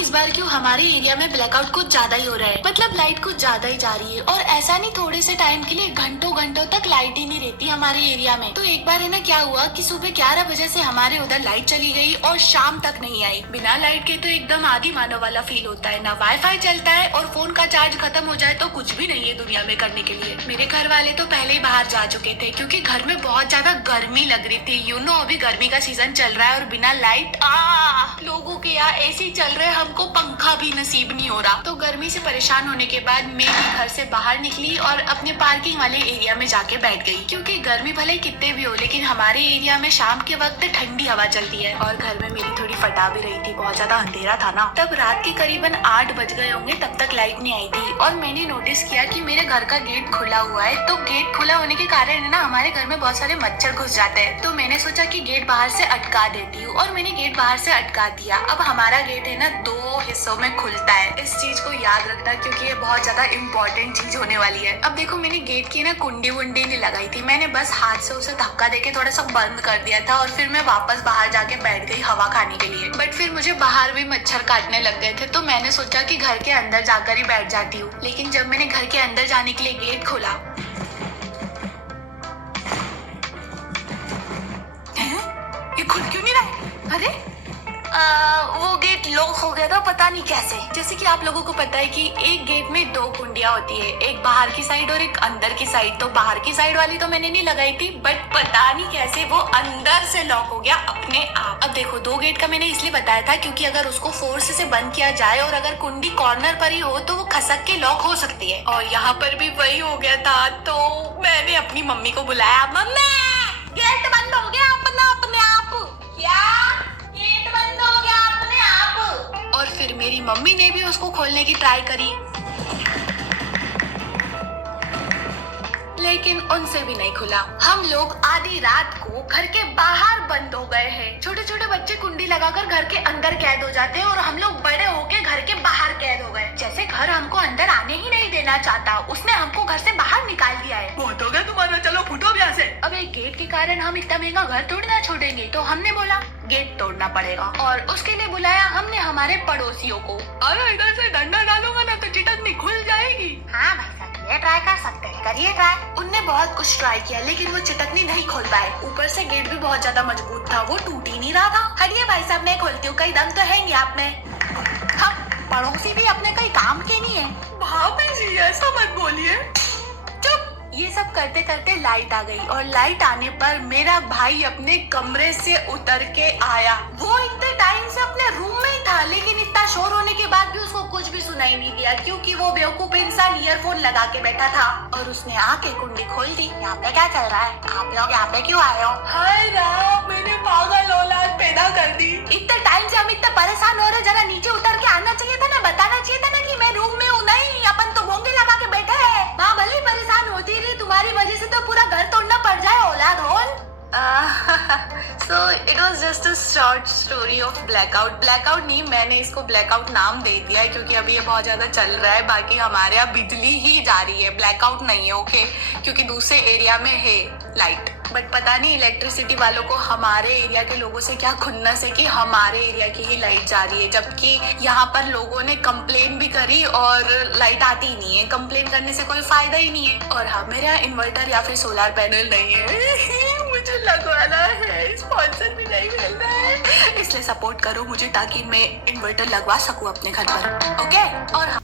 नहीं इस बार क्यों हमारे एरिया में ब्लैकआउट कुछ ज्यादा ही हो रहा है। मतलब लाइट कुछ ज्यादा ही जा रही है और ऐसा नहीं थोड़े से टाइम के लिए घंटों घंटों तक लाइट ही नहीं रहती हमारे एरिया में। तो एक बार है ना क्या हुआ कि सुबह 11 बजे से हमारे उधर लाइट चली गई और शाम तक नहीं आई। बिना लाइट के तो एकदम आदि मानव वाला फील होता है, ना वाईफाई चलता है और फोन का चार्ज खत्म हो जाए तो कुछ भी नहीं है दुनिया में करने के लिए। मेरे घर वाले तो पहले ही बाहर जा चुके थे क्योंकि घर में बहुत ज्यादा गर्मी लग रही थी। अभी गर्मी का सीजन चल रहा है और बिना लाइट लोगों के यहाँ एसी चल रहे, हमको पंखा भी नसीब नहीं हो रहा। तो गर्मी से परेशान होने के बाद मैं भी घर से बाहर निकली और अपने पार्किंग वाले एरिया में जाके बैठ गई क्योंकि गर्मी भले कितने भी हो लेकिन हमारे एरिया में शाम के वक्त ठंडी हवा चलती है। और घर में मेरी थोड़ी फटा भी रही थी, बहुत ज्यादा अंधेरा था ना। तब रात के करीबन 8 बज गए होंगे, तब तक लाइट नहीं आई थी और मैंने नोटिस किया कि मेरे घर का गेट खुला हुआ है। तो गेट खुला होने के कारण है ना हमारे घर में बहुत सारे मच्छर घुस जाते हैं। तो मैंने सोचा कि गेट बाहर से अटका देती हूँ और मैंने गेट बाहर से अटका दिया। अब हमारा गेट है ना 2 हिस्सों में खुलता है, इस चीज को याद रखना क्योंकि ये बहुत ज्यादा इम्पोर्टेंट चीज होने वाली है। अब देखो मैंने गेट की ना कुंडी वुंडी नहीं लगाई थी, मैंने बस हाथ से उसे धक्का देके थोड़ा सा बंद कर दिया था और फिर मैं वापस बाहर जाके बैठ गई हवा खाने के लिए। बट फिर मुझे बाहर भी मच्छर काटने लग गए थे तो मैंने सोचा कि घर के अंदर जाकर ही बैठ जाती हूँ। लेकिन जब मैंने घर के अंदर जाने के लिए गेट खोला, ये खुल क्यों नहीं रहा है? अरे वो गेट लॉक हो गया था, पता नहीं कैसे। जैसे कि आप लोगों को पता है कि एक गेट में 2 कुंडियां होती है, एक बाहर की साइड और एक अंदर की साइड। तो बाहर की साइड वाली तो मैंने नहीं लगाई थी बट पता नहीं कैसे वो अंदर से लॉक हो गया अपने आप। अब देखो 2 गेट का मैंने इसलिए बताया था क्योंकि अगर उसको फोर्स से बंद किया जाए और अगर कुंडी कॉर्नर पर ही हो तो वो खसक के लॉक हो सकती है। और यहाँ पर भी वही हो गया था। तो मैंने अपनी मम्मी को बुलाया, मम्मी गेट बंद हो गया अपने आप। क्या गेट बंद हो गया अपने आप? और फिर मेरी मम्मी ने भी उसको खोलने की ट्राई करी लेकिन उनसे भी नहीं खुला। हम लोग आधी रात को घर के बाहर बंद हो गए हैं। छोटे छोटे बच्चे कुंडी लगाकर घर के अंदर कैद हो जाते हैं और हम लोग बड़े होके घर के बाहर कैद हो गए। जैसे घर हमको अंदर आने ही नहीं देना चाहता, उसने हमको घर से बाहर निकाल दिया है। बहुत हो गया तुम्हारा, चलो फुटो यहाँ से। अब एक गेट के कारण हम इतना महंगा घर थोड़ी ना छोड़ेंगे। तो हमने बोला गेट तोड़ना पड़ेगा और उसके लिए बुलाया हमने हमारे पड़ोसियों को। अरे इधर से डंडा डालूंगा ना तो चिटकनी खुल जाएगी। हाँ भाई साहब ये ट्राई कर सकते हैं, करिए ट्राई। उनने बहुत कुछ ट्राई किया लेकिन वो चिटकनी नहीं खोल पाए। ऊपर से गेट भी बहुत ज्यादा मजबूत था, वो टूट ही नहीं रहा था। हटिए भाई साहब मैं खोलती हूँ, कहीं दम तो है नहीं आप में। हाँ, पड़ोसी भी अपने कहीं काम के नहीं है। भाभी जी ऐसा मत बोलिए। चुप। ये सब करते करते लाइट आ गई और लाइट आने पर मेरा भाई अपने कमरे से उतर के आया। वो इतने टाइम से अपने रूम में ही था लेकिन इतना शोर होने के बाद भी उसको कुछ भी सुनाई नहीं दिया क्योंकि वो बेवकूफ इंसान ईयरफोन लगा के बैठा था। और उसने आके कुंडी खोल दी। यहाँ पे क्या चल रहा है? आप लोग यहाँ पे क्यों आए हो? हाय राम, मैंने पागल औलाद पैदा कर दी। इतने टाइम से हम इतना परेशान हो रहे, जरा नीचे उतर के आना चाहिए था ना, बताना चाहिए था ना कि मैं रूम में हूँ। नहीं, अपन तो भोंगे लगा के बैठे हैं। माँ भले परेशान होती रही, तुम्हारी वजह से तो पूरा घर तोड़ना पड़ जाए औलाद होन। So it was just a short story of blackout. Blackout नहीं, मैंने इसको blackout नाम दे दिया है क्योंकि अभी ये बहुत ज्यादा चल रहा है। बाकी हमारे यहाँ बिजली ही जा रही है, blackout नहीं है, ओके? क्योंकि दूसरे एरिया में है लाइट। बट पता नहीं इलेक्ट्रिसिटी वालों को हमारे एरिया के लोगों से क्या खुन्नस है कि हमारे एरिया की ही लाइट जा रही है, जबकि यहाँ पर लोगों ने कंप्लेन भी करी और लाइट आती ही नहीं है। कंप्लेन करने से कोई फायदा ही नहीं है। और हाँ, मेरे यहाँ इन्वर्टर या फिर सोलर पैनल नहीं है। मुझे लगवाना है, स्पॉन्सर भी नहीं मिल रहा है, इसलिए सपोर्ट करो मुझे ताकि मैं इन्वर्टर लगवा सकूं अपने घर पर, ओके? और हाँ,